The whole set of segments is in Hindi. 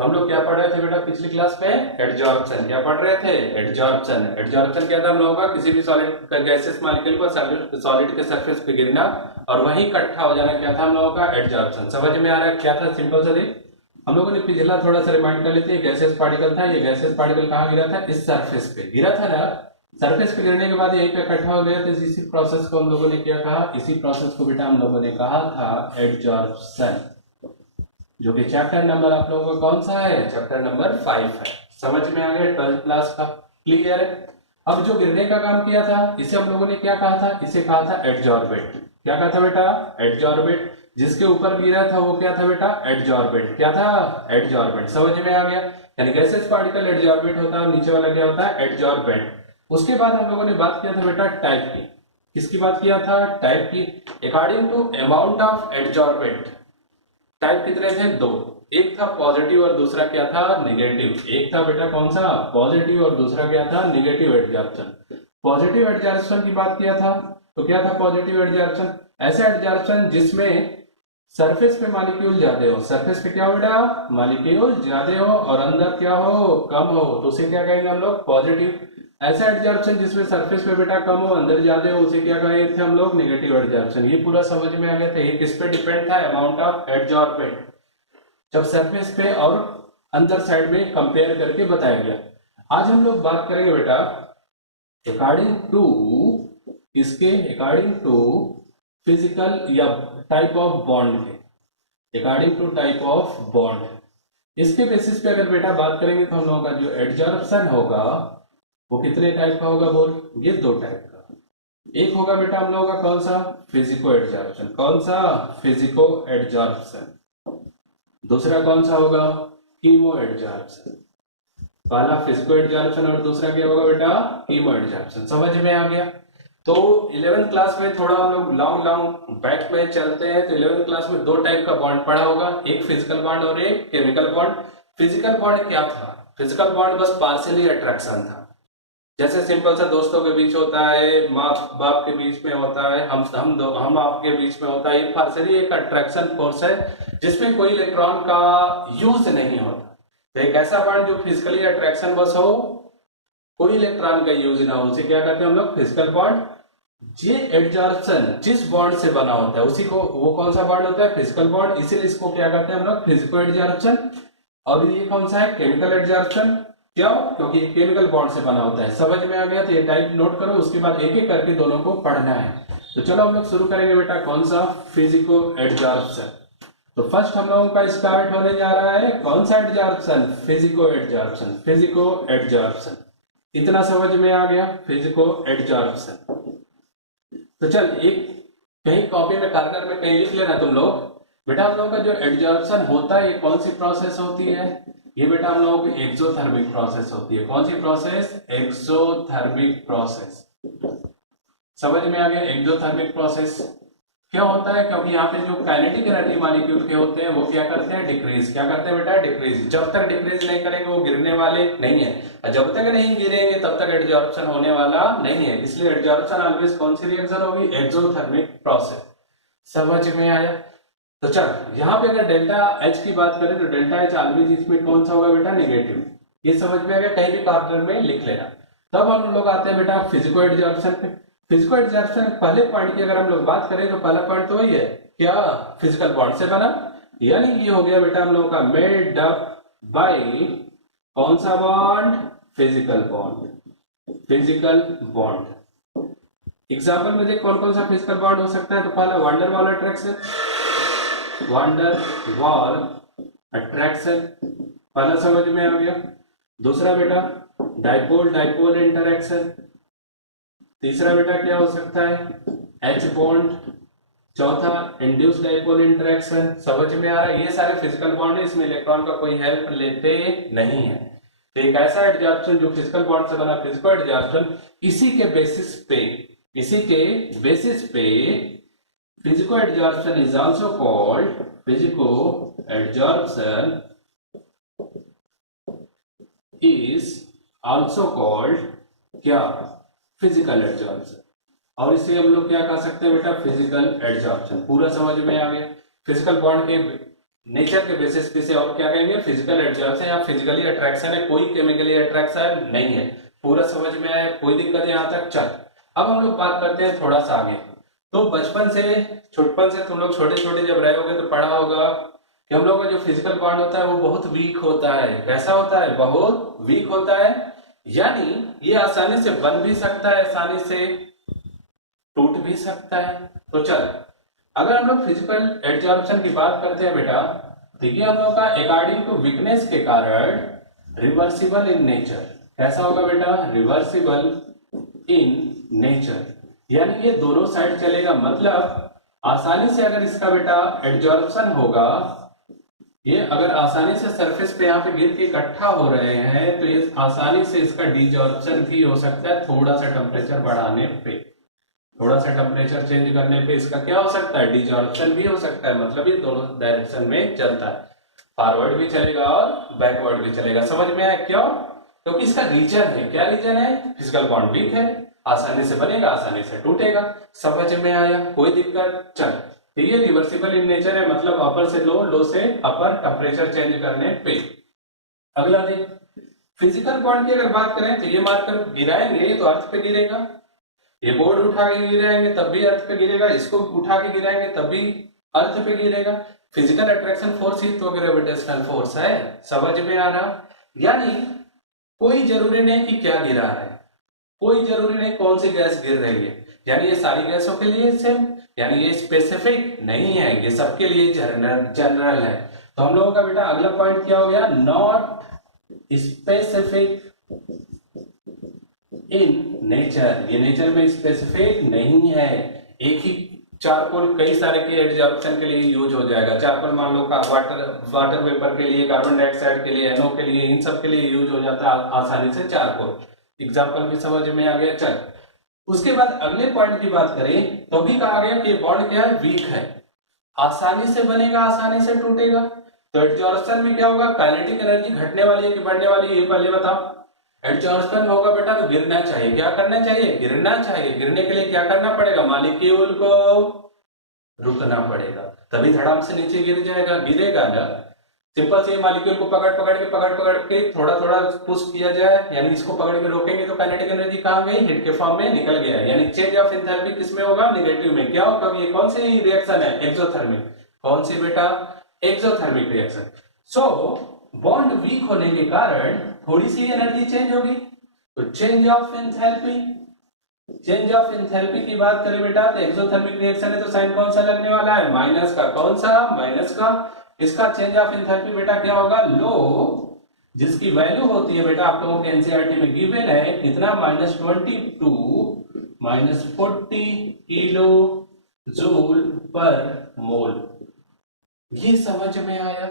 तो हम लोग क्या पढ़ रहे थे बेटा पिछली क्लास में? एडजॉर्प्शन। क्या पढ़ रहे थे? एडजॉर्प्शन। एडजॉर्प्शन क्या था हम लोगों का? किसी भी सॉलिड का गैसेस मॉलिक्यूल को सॉलिड के सरफेस पे गिरना और वहीं इकट्ठा हो जाना, क्या था हम लोगों का? एडजॉर्प्शन। समझ में आ रहा है क्या था? सिंपल सा देख, हम लोगों ने पिछला थोड़ा सा रिमाइंड कर लेते हैं। गैसेस पार्टिकल था, ये गैसेस पार्टिकल कहाँ गिरा था? इस सरफेस पे गिरा था ना। सरफेस पे गिरने के बाद यहीं पे इकट्ठा हो गया, तो इसी प्रोसेस को हम लोगों ने क्या कहा? इसी प्रोसेस को बेटा हम लोगों ने कहा था एडजॉर्प्शन, जो कि चैप्टर नंबर आप लोगों का कौन सा है? चैप्टर नंबर 5 है। समझ में आ गया? 12th क्लास का क्लियर है। अब जो गिरने का काम किया था इसे हम लोगों ने क्या कहा था? इसे कहा था एडजॉर्बेंट। क्या कहा था बेटा? एडजॉर्बेंट। जिसके ऊपर गिरा था वो क्या था बेटा? एडजॉर्बेंट। क्या था? एडजॉर्बेंट। समझ में आ गया? यानी गैसेस पार्टिकल एडजॉर्बेंट होता है और नीचे वाला क्या होता है? एडजॉर्बेंट। उसके बाद हम लोगों ने बात किया था बेटा टाइप की। किसकी बात किया था? टाइप की। According to amount of adsorbent type कितने थे? दो। एक था पॉजिटिव और दूसरा क्या था? नेगेटिव। एक था बेटा कौन सा? पॉजिटिव और दूसरा क्या था? Negative adsorption. पॉजिटिव एडजॉर्प्शन की बात किया था तो क्या था पॉजिटिव एडजॉर्प्शन? ऐसा एडजॉर्प्शन जिसमें सरफेस पे मॉलिक्यूल ज्यादा हो। सरफेस पे क्या हो बेटा? मॉलिक्यूल ज्यादा हो और अंदर क्या हो? कम हो, तो उसे क्या कहेंगे हम लोग? पॉजिटिव। ऐसा एडजॉर्प्शन जिसमें सरफेस पे बेटा कम हो अंदर ज्यादा हो, उसे क्या कहे थे हम लोग? Negative adsorption. ये पूरा समझ में आ गया था? ये किस पे डिपेंड था? अमाउंट ऑफ एडजॉर्बेंट, जब सरफेस पे और अंदर साइड में कंपेयर करके बताया गया। आज हम लोग बात करेंगे बेटा अकॉर्डिंग टू इसके, अकॉर्डिंग टू फिजिकल या टाइप ऑफ बॉन्ड के, according to type of bond, इसके बेसिस पे अगर बेटा बात करेंगे तो हम लोगों का जो एडजॉर्प्शन होगा वो कितने टाइप का होगा? बोल। ये दो टाइप का। एक होगा बेटा हम लोगों का कौन सा? Physico adsorption. कौन सा? Physico adsorption. दूसरा कौन सा होगा? Chemo adsorption. पहला फिजिको एडजॉर्प्शन और दूसरा क्या होगा बेटा? Chemo adsorption. समझ में आ गया? तो 11th क्लास में थोड़ा हम लोग लॉन्ग लॉन्ग बैक में चलते हैं। तो 11th क्लास में दो टाइप का बॉन्ड पढ़ा होगा, एक फिजिकल बॉन्ड और एक केमिकल बॉन्ड। फिजिकल बॉन्ड क्या था? फिजिकल बॉन्ड बस पार्शियली अट्रैक्शन था। जैसे सिंपल सा दोस्तों के बीच होता है, माँ बाप के बीच में होता है, हम आपके बीच में होता है। ये पार्शियली एक अट्रैक्शन फोर्स है जिसमें कोई इलेक्ट्रॉन का यूज नहीं होता। तो एक ऐसा बॉन्ड जो फिजिकली अट्रैक्शन बस हो, कोई इलेक्ट्रॉन का यूज ना हो, उसे क्या कहते हैं हम लोग? Physical bond. ये एडजॉर्प्शन जिस बॉन्ड से बना होता है उसी को, वो कौन सा बॉन्ड होता है? Physical bond. इसीलिए इसको क्या कहते हैं हम लोग? Physico adsorption. और ये कौन सा है? Chemical adsorption. क्यों? क्योंकि ये केमिकल बॉन्ड से बना होता है। समझ में आ गया? तो ये टाइप नोट करो, उसके बाद एक एक करके दोनों को पढ़ना है। तो चलो हम लोग शुरू करेंगे बेटा कौन सा? Physico adsorption. तो फर्स्ट हम लोगों का स्टार्ट होने जा रहा है कौन सा adsorption? Physico adsorption. Physico adsorption. इतना समझ में आ गया? Physico adsorption. तो चल एक कहीं कॉपी में कार्नर में कहीं लिख लेना तुम लोग। बेटा हम लोगों का जो एडजॉर्प्शन होता है ये कौन सी प्रोसेस होती है? ये बेटा हम लोगों की एक्सोथर्मिक प्रोसेस होती है। कौन सी प्रोसेस? Exothermic process. समझ में आ गया? एक्सोथर्मिक प्रोसेस क्या होता है? क्योंकि यहाँ पे जो काइनेटिक एनर्जी मॉलिक्यूल के होते हैं वो क्या करते हैं? डिक्रीज। क्या करते हैं बेटा? डिक्रीज। जब तक डिक्रीज नहीं करेंगे वो गिरने वाले नहीं है, और जब तक नहीं गिरेंगे तब तक एडजॉर्प्शन होने वाला नहीं है। इसलिए एडजॉर्प्शन ऑलवेज कौन सी रिएक्शन होगी? Exothermic process. समझ में आया? तो चल यहाँ पे अगर डेल्टा एच की बात करें तो डेल्टा एच ऑलवेज इसमें कौन सा होगा बेटा? नेगेटिव। ये समझ में आ गया? कहीं भी कॉर्नर में लिख लेना। तब हम लोग आते हैं बेटा फिजिको एडजॉर्प्शन पे। फिजिको एडजॉर्प्शन पहले पॉइंट की अगर हम लोग बात करें तो पहला पॉइंट तो वही है, क्या? फिजिकल बॉन्ड से बना। यानी ये हो गया बेटा हम लोगों का मेड अप बाय कौन सा bond? Physical bond. Physical bond. Example में देख कौन कौन सा फिजिकल बॉन्ड हो सकता है। तो पहला wonder wall attraction. Wonder wall attraction पहला समझ में आ गया। दूसरा बेटा डाइपोल डाइपोल इंटरैक्शन। तीसरा बेटा क्या हो सकता है? H bond. चौथा इंड्यूस डाइपोल इंटरैक्शन। समझ में आ रहा है? ये सारे फिजिकल बॉन्ड है, इसमें इलेक्ट्रॉन का कोई हेल्प लेते नहीं है। तो एक ऐसा एडजॉर्प्शन जो फिजिकल बॉन्ड से बना फिजिको एडजॉर्प्शन, इसी के बेसिस पे physico adsorption is also called physico adsorption is also called क्या? Physical adsorption. और इसे हम लोग क्या कह सकते हैं बेटा? Physical adsorption. पूरा समझ में आ गया? फिजिकल बॉन्ड के नेचर के बेसिस पे से और क्या कहेंगे, फिजिकल एडजॉर्प्शन या फिजिकली अट्रैक्शन है, कोई केमिकली अट्रैक्शन नहीं है। पूरा समझ में आया, कोई दिक्कत यहाँ तक। चल अब हम लोग बात करते हैं थोड़ा सा आगे। तो बचपन से तुम लोग छोटे छोटे जब रहे होगे तो पढ़ा होगा कि हम लोग का जो फिजिकल बॉन्ड होता है वो बहुत वीक होता है। कैसा होता है, बहुत वीक होता है, यानी ये आसानी से बन भी सकता है, आसानी से टूट भी सकता है। तो चल अगर हम लोग फिजिकल एडजॉर्प्शन की बात करते हैं बेटा, तो ये हम लोग का अकॉर्डिंग टू वीकनेस के कारण रिवर्सिबल इन नेचर। कैसा होगा बेटा, रिवर्सिबल इन नेचर, यानी ये दोनों साइड चलेगा। मतलब आसानी से अगर इसका बेटा एडजॉर्प्शन होगा, ये अगर आसानी से सरफेस पे यहाँ पे गिर के इकट्ठा हो रहे हैं तो ये आसानी से इसका डिजॉर्प्शन भी हो सकता है। थोड़ा सा टेम्परेचर बढ़ाने पे, थोड़ा सा टेम्परेचर चेंज करने पे इसका क्या हो सकता है, डिजॉर्प्शन भी हो सकता है। मतलब ये दोनों डायरेक्शन में चलता है, फॉरवर्ड भी चलेगा और बैकवर्ड भी चलेगा। समझ में आया क्यों? क्योंकि इसका रीजन है, क्या रीजन है, फिजिकल बॉन्ड वीक है, आसानी से बनेगा, आसानी से टूटेगा। समझ में आया, कोई दिक्कत? चल तो ये रिवर्सिबल इन नेचर है, मतलब अपर से लो, लो से अपर टेम्परेचर चेंज करने पे। अगला देख, फिजिकल बॉन्ड की अगर बात करें तो ये मार्कर गिराएंगे तो अर्थ पे गिरेगा, ये बोर्ड उठा के गिराएंगे तब भी अर्थ पे गिरेगा, इसको उठा के गिराएंगे तब भी अर्थ पे गिरेगा। फिजिकल अट्रैक्शन फोर्स ही तो ग्रेविटेशनल फोर्स है। समझ में आ रहा? यानी कोई जरूरी नहीं कि क्या गिरा है, कोई जरूरी नहीं कौन सी गैस गिर रही है, यानी ये सारी गैसों के लिए सेम, यानी ये स्पेसिफिक नहीं है, ये सबके लिए जनरल है। तो हम लोगों का बेटा अगला पॉइंट क्या हो गया, नॉट स्पेसिफिक इन नेचर। ये नेचर में स्पेसिफिक नहीं है। एक ही चारकोल कई सारे के एडजॉर्प्शन के लिए यूज हो जाएगा। चारकोल मान लो वाटर वेपर के लिए, कार्बन डाइऑक्साइड के लिए, NO के लिए, इन सब के लिए यूज हो जाता है आसानी से चारकोल। एग्जाम्पल भी समझ में आ गया। चल उसके बाद अगले पॉइंट की बात करें तो भी कहा गया कि बॉन्ड क्या है, वीक है, आसानी से बनेगा, आसानी से टूटेगा। तो एडजॉर्प्शन में क्या होगा, काइनेटिक एनर्जी घटने वाली है कि बढ़ने वाली है, ये पहले बताओ। एडजॉर्प्शन होगा बेटा तो गिरना चाहिए, क्या करना चाहिए, गिरना चाहिए। गिरने के लिए क्या करना पड़ेगा, मॉलिक्यूल को रुकना पड़ेगा, तभी धड़ाम से नीचे गिर जाएगा, गिरेगा ना। सिंपल से मॉलिक्यूल को पकड़ के थोड़ा थोड़ा पुश किया जाए, यानी इसको पकड़ के रोकेंगे तो काइनेटिक एनर्जी कहां गई, हिट के फॉर्म में निकल गया। यानी चेंज ऑफ एंथैल्पी किसमें होगा, नेगेटिव में। क्या होगा, ये कौन सी रिएक्शन है, एक्सोथर्मिक। कौन सी बेटा, exothermic reaction. So bond weak होने के कारण थोड़ी सी एनर्जी चेंज होगी, तो change of enthalpy. Change of enthalpy की बात करें बेटा तो एक्सोथर्मिक रिएक्शन है तो साइन कौन सा लगने वाला है, माइनस का। कौन सा, माइनस का। इसका चेंज ऑफ एंथैल्पी बेटा क्या होगा, लो, जिसकी वैल्यू होती है बेटा आप लोगों के एनसीईआरटी में गिवन है कितना, -22 -40 किलो जूल पर मोल। ये समझ में आया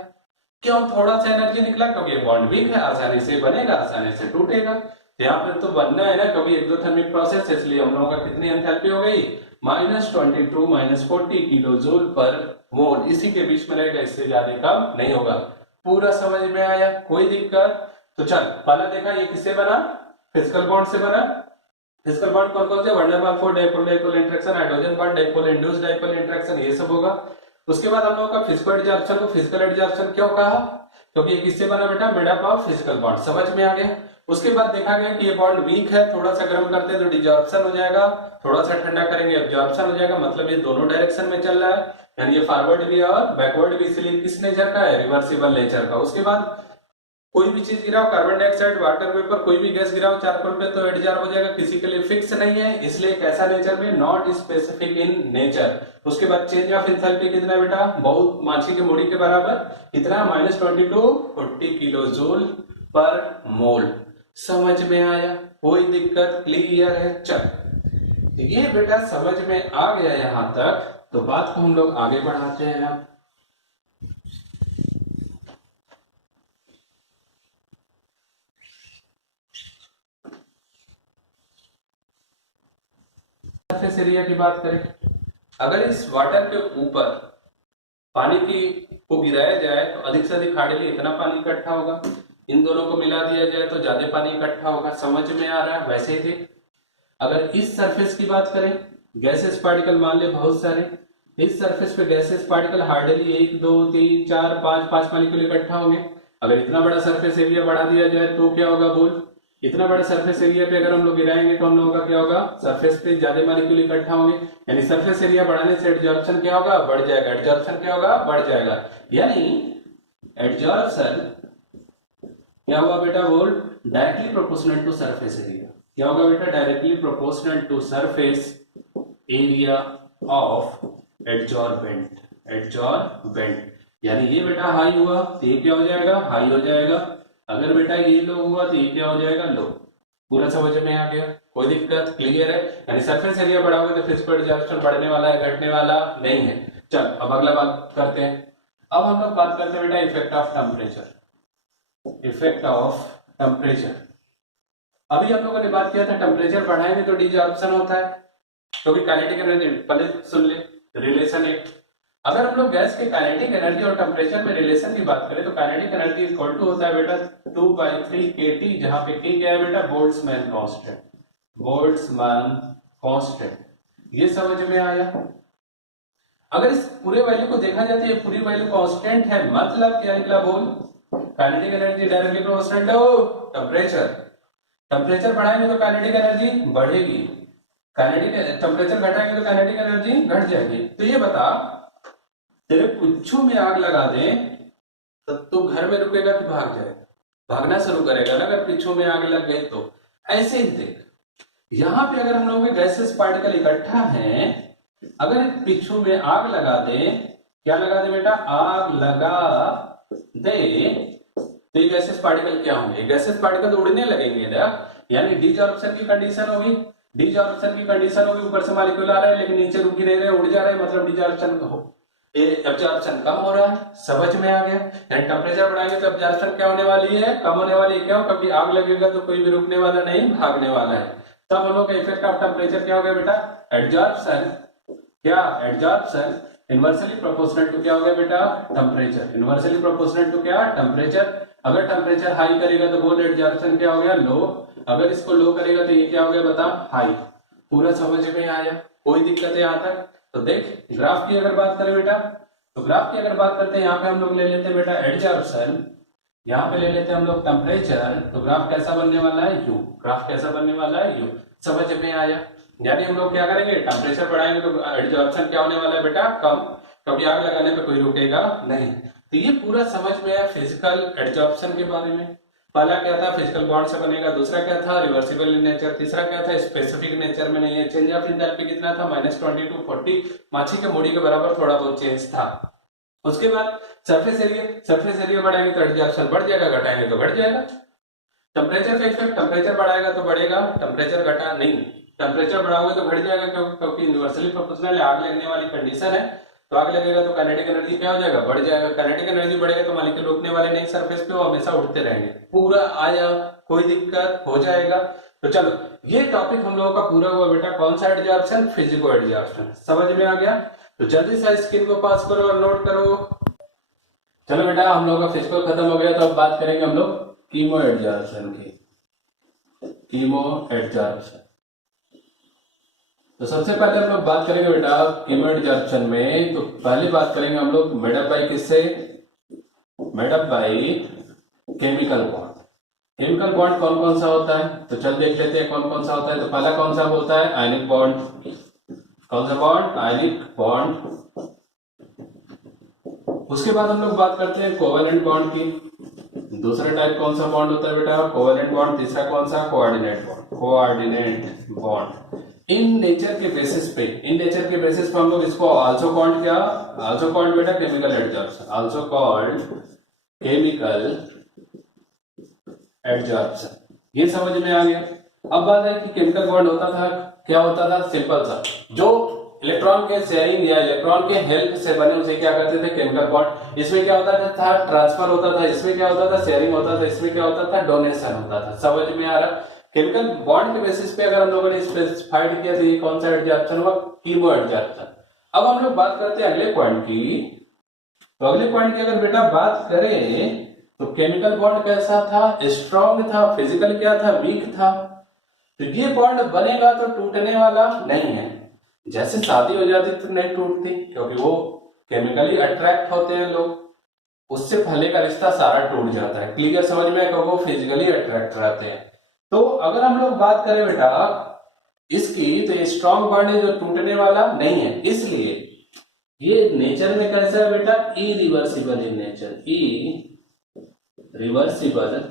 क्यों, थोड़ा सा एनर्जी निकला क्योंकि बॉन्ड वीक है, आसानी से बनेगा, आसानी से टूटेगा। यहाँ पर तो बनना है ना, क्योंकि एक्सोथर्मिक प्रोसेस है, इसलिए हम लोगों का कितनी एंथैल्पी हो गई, -22 -40 किलो जूल पर मोल। इसी के बीच में रहेगा, इससे ज्यादा कम नहीं होगा। पूरा समझ में आया, कोई दिक्कत? तो चल पहला देखा ये किससे बना, फिजिकल बॉन्ड से बना। फिजिकल बॉन्ड कौन कौन से, one dipole, four dipole, dipole interaction, hydrogen bond, dipole induced dipole interaction, ये सब होगा। उसके बाद हम लोगों का फिजिकल एडजॉर्प्शन को फिजिकल एडजॉर्प्शन क्यों कहा, क्योंकि ये किससे बना बेटा, made up of physical bond. समझ में आ गया। उसके बाद देखा गया कि ये बॉन्ड वीक है, थोड़ा सा गर्म करते हैं तो डिजॉर्प्शन हो जाएगा, थोड़ा सा ठंडा करेंगे एब्जॉर्प्शन हो जाएगा। मतलब ये दोनों डायरेक्शन में चल रहा है, यानी ये फॉरवर्ड भी और बैकवर्ड भी, इसलिए किस नेचर का है, रिवर्सिबल नेचर का। उसके बाद कोई भी चीज गिराओ, कार्बन डाइऑक्साइड, वाटर वेपर, कोई भी गैस गिराओ चारकोल पे तो एडजॉर्ब हो जाएगा, किसी के लिए फिक्स नहीं है, इसलिए कैसा नेचर में, नॉट स्पेसिफिक इन नेचर। उसके बाद चेंज ऑफ एंथैल्पी कितना बेटा, बहुत माछी के मूड़ी के बराबर, कितना, -22 40 किलो जूल पर मोल। समझ में आया, कोई दिक्कत, क्लियर है? चल ये बेटा समझ में आ गया यहां तक, तो बात को हम लोग आगे बढ़ाते हैं। अब सरफेस एरिया की बात करें, अगर इस वाटर के ऊपर पानी की को गिराया जाए तो अधिक से अधिक हार्डली इतना पानी इकट्ठा होगा, इन दोनों को मिला दिया जाए तो ज्यादा पानी इकट्ठा होगा। समझ में आ रहा है? वैसे ही अगर इस सरफेस की बात करें, गैसेस पार्टिकल मान ले बहुत सारे, इस सरफेस पे गैसेस पार्टिकल हार्डली 1 2 3 4 5 मॉलिक्यूल इकट्ठा होंगे। अगर इतना बड़ा सरफेस एरिया बढ़ा दिया जाए तो क्या होगा बोल, इतना बड़ा सरफेस एरिया पे अगर हम लोग गिराएंगे तो हम लोगों का क्या होगा, सरफेस पे ज्यादा मॉलिक्यूल इकट्ठा होंगे, यानी सरफेस एरिया बढ़ाने से एडजॉर्प्शन क्या होगा, बढ़ जाएगा। एडजॉर्प्शन क्या होगा, बढ़ जाएगा। यानी एडजॉर्प्शन क्या हुआ बेटा बोल, directly proportional to surface area. क्या होगा बेटा, directly proportional to surface area of adsorbent. Adsorbent यानी ये बेटा हाई हुआ तो ये क्या हो जाएगा, हाई हो जाएगा। अगर बेटा ये लो हुआ तो ये क्या हो जाएगा, लो। पूरा समझ में आ गया, कोई दिक्कत, क्लियर है। यानी सरफेस एरिया बढ़ा हुआ तो फिजिकल एडजॉर्प्शन बढ़ने वाला है, घटने वाला नहीं है। चल अब अगला बात करते हैं। अब हम लोग बात करते हैं बेटा effect of temperature. Effect of temperature, अभी हम लोगों ने बात किया था टेम्परेचर बढ़ाएंगे तो डिजॉर्प्शन होता है, क्योंकि काइनेटिक एनर्जी, पहले सुन ले रिलेशन है। अगर हम लोग गैस के काइनेटिक एनर्जी और टेम्परेचर में रिलेशन की बात करें तो काइनेटिक एनर्जी इक्वल टू होता है बेटा 2/3 kT, जहां पे K क्या है बेटा, बोल्ट्जमैन कांस्टेंट। बोल्ट्जमैन कांस्टेंट, ये समझ में आया। अगर इस पूरे वैल्यू को देखा जाए तो ये पूरी वैल्यू कांस्टेंट है, मतलब क्या निकला बोल, kinetic energy directly proportional to temperature. Temperature बढ़ाएंगे तो काइनेटिक एनर्जी बढ़ेगी, काइनेटिक टेम्परेचर घटाएंगे तो काइनेटिक एनर्जी घट जाएगी। तो ये बता, तेरे पुच्छू में आग लगा दे तो तू घर में रुकेगा कि भाग जाएगा, भागना शुरू करेगा ना अगर पिछू में आग लग गई तो। ऐसे ही देख, यहाँ पे अगर हम लोगों के गैसेस पार्टिकल इकट्ठा हैं, अगर पिछू में आग लगा दे, क्या लगा दे बेटा, आग लगा दे, तो ये गैसेस पार्टिकल क्या होंगे, गैसेस पार्टिकल उड़ने लगेंगे ना, यानी डिजॉर्प्शन की कंडीशन होगी। डिजॉर्प्शन की कंडीशन होगी, ऊपर से मॉलिक्यूल आ रहे हैं लेकिन नीचे रुक नहीं रहे, उड़ जा रहे हैं, मतलब डिजॉर्प्शन हो, एब्जॉर्प्शन कम हो रहा है। समझ में आ गया। यानी टेम्परेचर बढ़ाएंगे तो एब्जॉर्प्शन क्या होने वाली है, कम होने वाली है। क्यों, कभी आग लगेगा तो कोई भी रुकने वाला नहीं, भागने वाला है। तब हम लोग का इफेक्ट ऑफ टेम्परेचर क्या हो गया बेटा, एब्जॉर्प्शन। क्या, एब्जॉर्प्शन इनवर्सली प्रोपोर्शनल टू क्या हो गया बेटा, टेम्परेचर। इनवर्सली प्रोपोर्शनल टू क्या, टेम्परेचर। अगर टेम्परेचर हाई करेगा तो बोल एब्जॉर्प्शन क्या हो गया, लो। अगर इसको लो करेगा तो ये क्या हो गया बता, हाई। पूरा समझ में आया, कोई दिक्कत है यहाँ तक। तो देख, ग्राफ की अगर बात करें बेटा, तो ग्राफ की अगर बात करते हैं, यहाँ पे हम लोग ले लेते हैं बेटा एडजॉर्प्शन, यहाँ पे ले लेते हैं हम लोग टेम्परेचर। तो ग्राफ कैसा बनने वाला है, यू। ग्राफ कैसा बनने वाला है, यू। समझ में आया। यानी हम लोग क्या करेंगे, टेम्परेचर बढ़ाएंगे तो एडजॉर्प्शन क्या होने वाला है बेटा, कम, कभी आग लगाने पे कोई रुकेगा नहीं। तो ये पूरा समझ में आया फिजिकल एडजॉर्प्शन के बारे में। पहला क्या था, फिजिकल बॉन्ड से बनेगा, दूसरा क्या था, रिवर्सिबल इन नेचर, तीसरा क्या था, स्पेसिफिक नेचर में नहीं है। चेंज ऑफ एंथैल्पी कितना था, -20 to 40, माछी के मूड़ी के बराबर थोड़ा बहुत चेंज था। उसके बाद सरफेस एरिया बढ़ाएंगे तो एडजॉर्प्शन बढ़ जाएगा, घटाएंगे तो घट जाएगा। टेम्परेचर का इफेक्ट, टेम्परेचर बढ़ाएगा तो बढ़ेगा, टेम्परेचर घटा नहीं, टेम्परेचर बढ़ाओगे तो घट जाएगा, क्योंकि यूनिवर्सली प्रोपोर्शनल है, आग लगने वाली कंडीशन है। तो आग लगेगा तो काइनेटिक एनर्जी क्या हो जाएगा, बढ़ जाएगा। काइनेटिक एनर्जी बढ़ेगा तो मॉलिक्यूल रुकने वाले नहीं सरफेस पे, वो हमेशा उड़ते रहेंगे। पूरा आया, कोई दिक्कत हो जाएगा। तो चलो, ये टॉपिक हम लोगों का पूरा हुआ बेटा, कौन सा एडजॉर्प्शन, फिजिको एडजॉर्प्शन। समझ में आ गया। तो जल्दी से स्क्रीन को पास करो और नोट करो। चलो बेटा, हम लोग का फिजिकल खत्म हो गया, तो अब बात करेंगे हम लोग कीमो एडजॉर्प्शन की। कीमो एडजॉर्प्शन, तो सबसे पहले हम लोग बात करेंगे बेटा कीमो एडजॉर्प्शन में। तो पहले बात करेंगे हम लोग मेड अप बाय किससे, made up by chemical bond. Chemical bond कौन कौन सा होता है, तो चल देख लेते हैं कौन कौन सा होता है। तो पहला कौन सा होता है, आयनिक बॉन्ड। कौन सा बॉन्ड, आयनिक बॉन्ड। उसके बाद हम लोग बात करते हैं कोवेलेंट बॉन्ड की। दूसरा टाइप कौन सा बॉन्ड होता है बेटा, कोवेलेंट बॉन्ड। तीसरा कौन सा, coordinate bond. Coordinate bond in nature के बेसिस पे, इन नेचर के बेसिस पे हम लोग इसको आल्सो कॉल्ड क्या, आल्सो कॉल्ड बेटा chemical adsorption, also called chemical adsorption. ये समझ में आ गया। अब बात है कि केमिकल बॉन्ड होता था, क्या होता था, सिंपल सा, जो इलेक्ट्रॉन के शेयरिंग या इलेक्ट्रॉन के हेल्प से बने उसे क्या करते थे, केमिकल बॉन्ड। इसमें क्या होता था, ट्रांसफर होता था, इसमें क्या होता था, शेयरिंग होता था, इसमें क्या होता था, डोनेशन होता था। समझ में आ रहा। केमिकल बॉन्ड के बेसिस पे अगर हम लोगों ने स्पेसिफाइड किया तो ये कौन सा एडजॉर्प्शन हुआ, कीमो एडजॉर्प्शन। अब हम लोग बात करते हैं अगले पॉइंट की। तो अगले पॉइंट की अगर बेटा बात करें तो केमिकल बॉन्ड कैसा था, स्ट्रॉन्ग था, फिजिकल क्या था, वीक था। तो ये बॉन्ड बनेगा तो टूटने वाला नहीं है। जैसे शादी हो जाती तो नहीं टूटती, क्योंकि वो केमिकली अट्रैक्ट होते हैं लोग, उससे पहले का रिश्ता सारा टूट जाता है। क्लियर समझ में, क्योंकि वो फिजिकली अट्रैक्ट रहते हैं। तो अगर हम लोग बात करें बेटा इसकी, तो ये स्ट्रॉन्ग बॉन्ड है जो टूटने वाला नहीं है, इसलिए ये नेचर में कैसा है बेटा, irreversible in nature, irreversible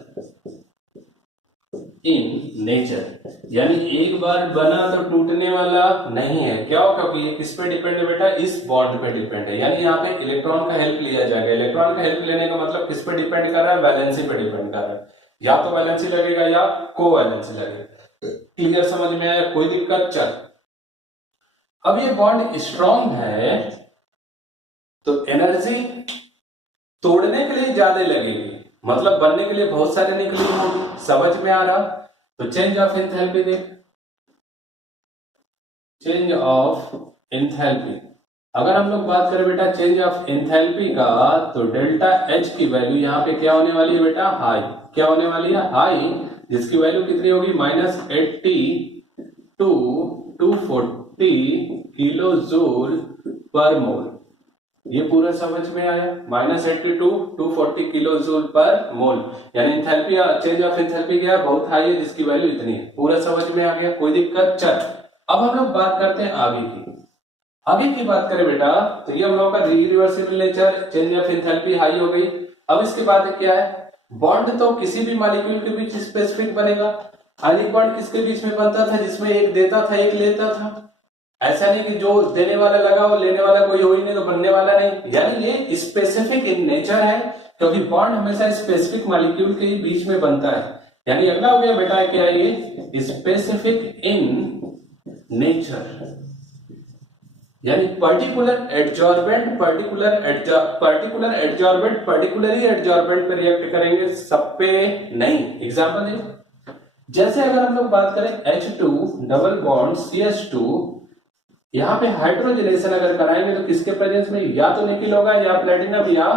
in nature, यानी एक बार बना तो टूटने वाला नहीं है। क्या? क्योंकि ये किस पे डिपेंड है बेटा, इस बॉन्ड पे डिपेंड है। यानी यहाँ पे इलेक्ट्रॉन का हेल्प लिया जाएगा। इलेक्ट्रॉन का हेल्प लेने का मतलब किस पे डिपेंड कर रहा है, वैलेंसी पे डिपेंड कर रहा है। या तो वैलेंसी लगेगा या कोवैलेंसी लगेगा। क्लियर समझ में आया, कोई दिक्कत? चल, अब ये बॉन्ड स्ट्रॉन्ग है तो एनर्जी तोड़ने के लिए ज्यादा लगेगी, मतलब बनने के लिए बहुत सारे निकली होगी। समझ में आ रहा? तो चेंज ऑफ एंथैल्पी देख, चेंज ऑफ एंथैल्पी। अगर हम लोग बात करें बेटा चेंज ऑफ एंथैल्पी का, तो डेल्टा एच की वैल्यू यहाँ पे क्या होने वाली है बेटा, हाई। क्या होने वाली है? हाई, जिसकी वैल्यू कितनी होगी, -80 टू 240 किलो जूल पर मोल। ये पूरा समझ में आया? -80 टू 240 किलो जूल पर मोल, यानी एंथैल्पी, चेंज ऑफ एंथैल्पी क्या है, बहुत हाई है, जिसकी वैल्यू इतनी है। पूरा समझ में आ गया, कोई दिक्कत? चल, अब हम लोग बात करते हैं आगे की। आगे की बात करें बेटा, तो ये हम लोग का reversible nature, change of enthalpy high हो गई। अब इसके बाद क्या है, बॉन्ड तो किसी भी मॉलिक्यूल के बीच स्पेसिफिक बनेगा। आयनिक बॉन्ड किसके बीच में बनता था, जिसमें एक देता था एक लेता था। ऐसा नहीं कि जो देने वाला लगा वो लेने वाला कोई हो ही नहीं, तो बनने वाला नहीं। यानी ये स्पेसिफिक इन नेचर है, क्योंकि बॉन्ड हमेशा स्पेसिफिक मॉलिक्यूल के बीच में बनता है। यानी अगला हो गया बेटा क्या है, ये स्पेसिफिक इन नेचर, यानी पर्टिकुलर एडजॉर्बेंट, पर्टिकुलरली एडजॉर्बेंट पे रिएक्ट करेंगे, सब पे नहीं। एग्जांपल देखो, जैसे अगर हम लोग बात करें H2 डबल बॉन्ड CH2, यहाँ पे हाइड्रोजनेशन अगर कराएंगे तो किसके प्रेजेंस में, या तो निकिल होगा या प्लेटिनम या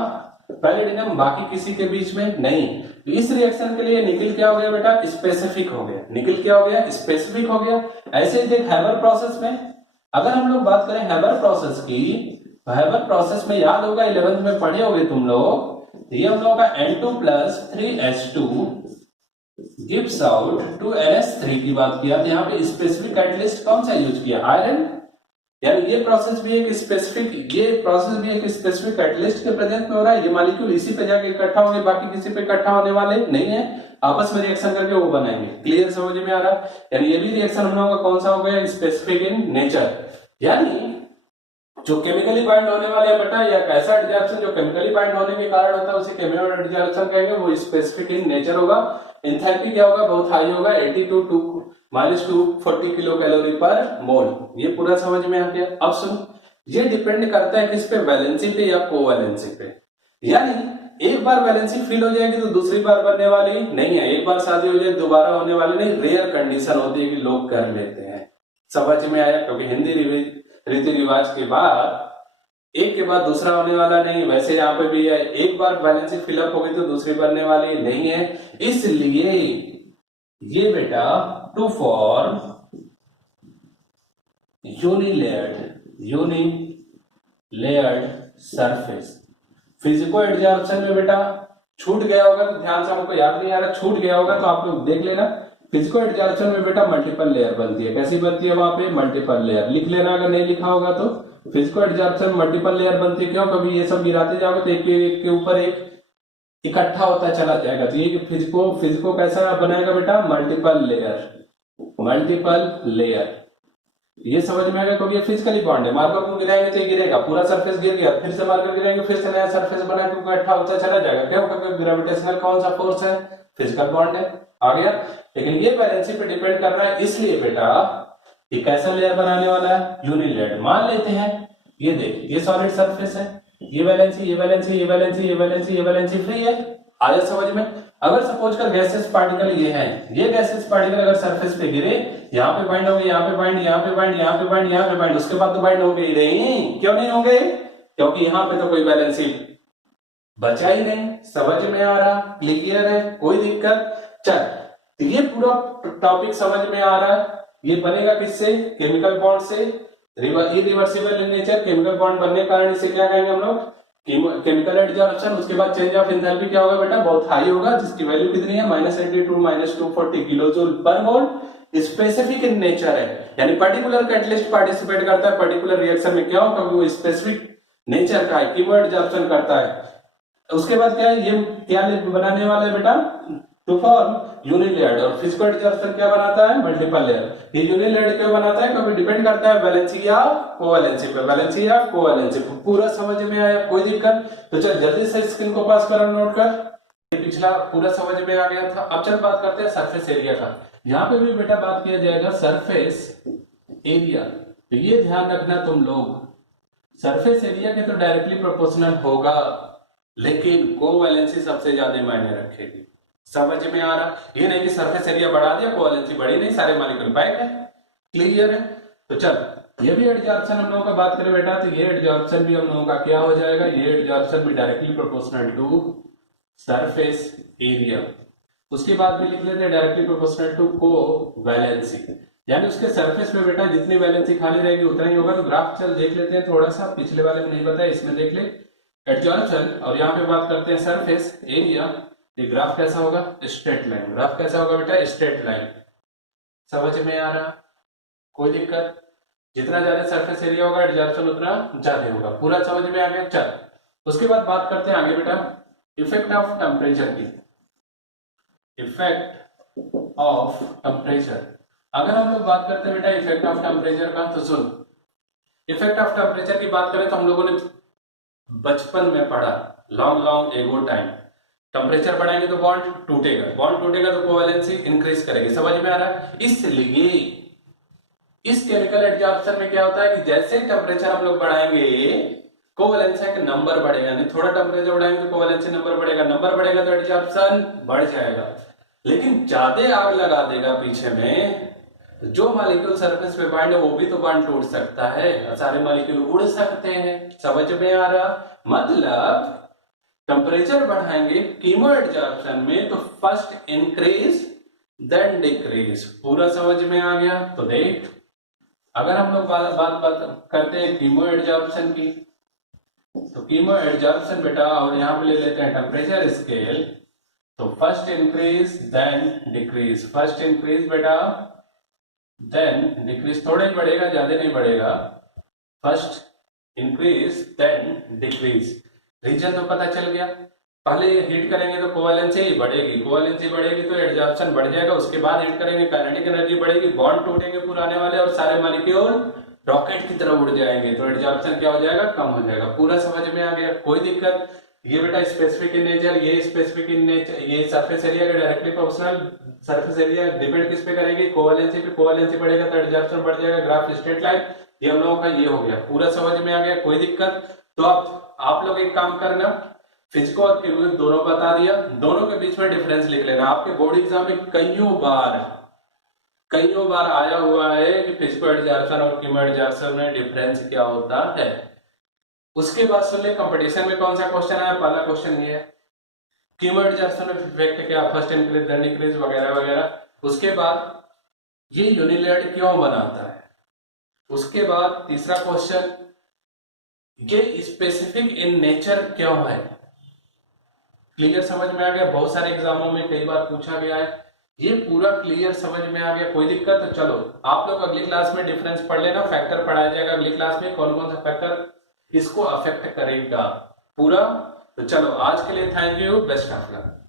पैलेडिनम, बाकी किसी के बीच में नहीं। तो इस रिएक्शन के लिए निकिल क्या हो गया बेटा, स्पेसिफिक हो गया। निकिल क्या हो गया, स्पेसिफिक हो गया। ऐसे ही देख हैबर प्रोसेस में, अगर हम लोग बात करें हैबर प्रोसेस की, तो हैबर प्रोसेस में याद होगा 11th में पढ़े होंगे तुम लोग, ये हम लोग का N2 + 3H2 gives out 2NH3 की बात किया। तो यहाँ पे स्पेसिफिक कैटलिस्ट कौन सा यूज किया, आयरन। यानी ये प्रोसेस भी एक स्पेसिफिक कैटलिस्ट के प्रेजेंस में हो रहा है। ये मॉलिक्यूल इसी पे जाके इकट्ठा होंगे, बाकी किसी पे इकट्ठा होने वाले नहीं है, आपस में रिएक्शन करके वो बनाएंगे। क्लियर समझ में आ रहा? यानी ये भी रिएक्शन हम लोगों का कौन सा हो गया, स्पेसिफिक इन नेचर। यानी जो केमिकली बाइंड होने वाले हैं बेटा, या कैसा एडजॉर्प्शन जो केमिकली बाइंड होने के कारण होता है उसे केमिकल एडजॉर्प्शन कहेंगे, वो स्पेसिफिक इन नेचर होगा। एंथैल्पी क्या होगा, बहुत हाई होगा, 80 टू -240 किलो कैलोरी पर मोल। ये पूरा समझ में आ गया? अब सुन, ये डिपेंड करता है किस पे, वैलेंसी पे या कोवैलेंसी पे। यानी एक बार वैलेंसी फिल हो जाएगी तो दूसरी बार बनने वाली नहीं है, एक बार शादी हो जाए दोबारा होने वाली नहीं, रेयर कंडीशन होती है कि लोग कर लेते हैं। समझ में आया? क्योंकि हिंदी रीति रिवाज के बाद एक के बाद दूसरा होने वाला नहीं, वैसे यहाँ पे भी है, एक बार बैलेंस फिलअप हो गई तो दूसरी बनने वाली नहीं है। इसलिए ये बेटा to form unilayered surface. Physico adsorption में बेटा छूट गया होगा तो ध्यान से, हमको याद नहीं आ रहा, छूट गया होगा तो आप लोग देख लेना। फिजिको एडजॉर्प्शन में बेटा मल्टीपल लेयर बनती है। कैसी बनती है वहां पे, मल्टीपल लेयर। लिख लेना अगर नहीं लिखा होगा तो, फिजिको एडजॉर्प्शन मल्टीपल लेयर बनती है। क्यों? कभी ये सब गिराते जाओगे तो एक के ऊपर एक इकट्ठा होता चला जाएगा। तो ये फिजिको कैसा बनाएगा बेटा, मल्टीपल लेयर। ये समझ में आएगा, क्योंकि ये फिजिकली बॉन्ड है। मार्कर को गिराएंगे तो ये गिरेगा, पूरा सरफेस गिर गया, फिर से मार्कर गिराएंगे, फिर से नया सरफेस बना के इकट्ठा होता चला जाएगा। क्यों? क्योंकि ग्रेविटेशनल कौन सा फोर्स है, फिजिकल बॉन्ड है। आ गया? लेकिन ये बैलेंसी पे डिपेंड कर रहा है, इसलिए बेटा ये कैसा लेयर बनाने वाला है, यूनिलेयर्ड। मान लेते हैं ये देख, ये सॉलिड सरफेस है, ये वैलेंसी फ्री है। आया समझ में? अगर सपोज कर गैसेस पार्टिकल ये है, ये गैसेस पार्टिकल अगर सरफेस पे गिरे, यहाँ पे बाइंड होंगे, यहाँ पे बाइंड, यहाँ पे बाइंड, यहाँ पे बाइंड, यहाँ पे बाइंड, उसके बाद तो बाइंड होंगे ही नहीं। क्यों नहीं होंगे? क्योंकि यहाँ पे तो कोई बैलेंसी बचा ही नहीं। समझ में आ रहा? क्लियर है? कोई दिक्कत? चल, तो ये पूरा टॉपिक समझ में आ रहा है। ये बनेगा किससे, केमिकल बॉन्ड से। Irreversible in nature, chemical bond बनने के कारण इसे क्या कहेंगे हम लोग, केमिकल एडजॉर्प्शन। उसके बाद चेंज ऑफ एंथैल्पी क्या होगा बेटा, बहुत हाई होगा, जिसकी वैल्यू कितनी है -82 -240 किलोजूल पर मोल। स्पेसिफिक इन नेचर है, यानी पर्टिकुलर कैटलिस्ट पार्टिसिपेट करता है पर्टिकुलर रिएक्शन में, क्या होगा, वो स्पेसिफिक नेचर का है, कीमो एडजॉर्प्शन करता है। उसके बाद क्या है, ये क्या बनाने वाला है बेटा, टू फॉर्म यूनिलेयर्ड। और फिजिकल एडजॉर्प्शन क्या बनाता है, मल्टीपल लेयर। ये यूनिलेयर्ड क्यों बनाता है, क्योंकि डिपेंड करता है वैलेंसी या कोवैलेंसी पे, वैलेंसी या कोवैलेंसी। पूरा समझ में आया, कोई दिक्कत? तो चल जल्दी से स्क्रीन को पास कर, नोट कर, ये पिछला पूरा समझ में आ गया था। अब चल बात करते हैं सरफेस एरिया का। यहाँ पे भी बेटा बात किया जाएगा सरफेस एरिया। तो ये ध्यान रखना तुम लोग, सरफेस एरिया के तो डायरेक्टली प्रोपोर्शनल होगा, लेकिन कोवैलेंसी सबसे ज्यादा मायने रखेगी। समझ में आ रहा, ये नहीं कि सरफेस एरिया बढ़ा दिया कोवैलेंसी बढ़ी नहीं, सारे मॉलिक्यूल पैक है, क्लियर है। तो चल ये भी एडजॉर्प्शन हम लोगों का बात करें बेटा, तो ये एडजॉर्प्शन भी हम लोगों का क्या हो जाएगा, ये एडजॉर्प्शन भी directly proportional to surface area. उसके बाद भी लिख लेते हैं डायरेक्टली प्रोपोर्शनल टू कोवैलेंसी, यानी उसके सरफेस पे बेटा जितनी वैलेंसी खाली रहेगी उतना ही होगा। तो ग्राफ चल देख लेते हैं थोड़ा सा, पिछले वाले में नहीं बताया, इसमें देख ले एडजॉर्प्शन, और यहाँ पे बात करते हैं सरफेस एरिया। ये ग्राफ कैसा होगा, स्ट्रेट लाइन। ग्राफ कैसा होगा बेटा, स्ट्रेट लाइन। समझ में आ रहा, कोई दिक्कत? जितना ज्यादा सरफेस एरिया होगा एडजॉर्प्शन उतना ज्यादा होगा। पूरा समझ में आ गया। चल उसके बाद बात करते हैं आगे बेटा इफेक्ट ऑफ टेम्परेचर की। इफेक्ट ऑफ टेम्परेचर, अगर हम लोग बात करते हैं बेटा इफेक्ट ऑफ टेम्परेचर का, तो सुन, इफेक्ट ऑफ टेम्परेचर की बात करें तो हम लोगों ने बचपन में पढ़ा, लॉन्ग एगो टाइम, टेम्परेचर बढ़ाएंगे तो बॉन्ड टूटेगा, बॉन्ड टूटेगा तो कोवैलेंसी इंक्रीज करेगी। समझ में आ रहा है? इसलिए इस केमिकल एडजॉर्प्शन में क्या होता है कि जैसे टेम्परेचर हम लोग बढ़ाएंगे कोवैलेंसी का नंबर बढ़ेगा, यानी थोड़ा टेम्परेचर बढ़ाएंगे तो कोवैलेंसी नंबर बढ़ेगा, नंबर बढ़ेगा तो एडजॉर्प्शन बढ़ जाएगा। लेकिन ज्यादा आग लगा देगा पीछे में, जो मॉलिक्यूल सरफेस पे बाइंड है वो भी तो बाइंड टूट सकता है, सारे मॉलिक्यूल उड़ सकते हैं। समझ में आ रहा, मतलब टेम्परेचर बढ़ाएंगे कीमो एडजॉर्प्शन में तो फर्स्ट इंक्रीज देन डिक्रीज। पूरा समझ में आ गया? तो देख, अगर हम लोग बात करते हैं कीमो एडजॉर्प्शन की, तो कीमो एडजॉर्प्शन बेटा, और यहां पे ले लेते हैं टेम्परेचर स्केल, तो first increase then decrease, first increase बेटा देन डिक्रीज, थोड़ा ही बढ़ेगा ज्यादा नहीं बढ़ेगा, first increase then decrease. Reason तो पता चल गया, पहले हीट करेंगे तो कोवैलेंसी बढ़ेगी, कोवैलेंसी बढ़ेगी तो एडजॉर्प्शन बढ़ जाएगा, उसके बाद हीट करेंगे काइनेटिक एनर्जी बढ़ेगी, बॉन्ड टूटेंगे पुराने वाले और सारे मॉलिक्यूल रॉकेट की तरह उड़ जाएंगे, तो एडजॉर्प्शन क्या हो जाएगा, कम हो जाएगा। पूरा समझ में आ गया? कोई दिक्कत? ये बेटा स्पेसिफिक इन नेचर, ये स्पेसिफिक इन नेचर, ये सरफेस एरिया का directly proportional, surface area depend किस पे करेगी, कोवैलेंसी पे, कोवैलेंसी बढ़ेगा तो एडजॉर्प्शन बढ़ जाएगा, ग्राफ स्ट्रेट लाइन। ये हम लोगों का ये हो गया, पूरा समझ में आ गया? कोई दिक्कत? तो अब आप लोग एक काम करना, फिजिको और केमिकल दोनों बता दिया, दोनों के बीच में डिफरेंस लिख लेना। आपके बोर्ड एग्जाम में कईयों बार आया हुआ है कि फिजिको एडजॉर्प्शन और कीमो एडजॉर्प्शन में डिफरेंस क्या होता है। उसके बाद सुन ले कंपटीशन में कौन सा क्वेश्चन आया, पहला क्वेश्चन ये है, कीमो एडजॉर्प्शन में इफेक्ट क्या, फर्स्ट इंक्रीज देन डिक्रीज वगैरह वगैरह। उसके बाद ये यूनिलेयर्ड क्यों बनाता है। उसके बाद तीसरा क्वेश्चन, ये स्पेसिफिक इन नेचर क्यों है। क्लियर समझ में आ गया? बहुत सारे एग्जामों में कई बार पूछा गया है, ये पूरा क्लियर समझ में आ गया? कोई दिक्कत? तो चलो आप लोग अगली क्लास में डिफरेंस पढ़ लेना, फैक्टर पढ़ाया जाएगा अगली क्लास में, कौन कौन सा फैक्टर इसको अफेक्ट करेगा पूरा। तो चलो आज के लिए thank you, best of luck.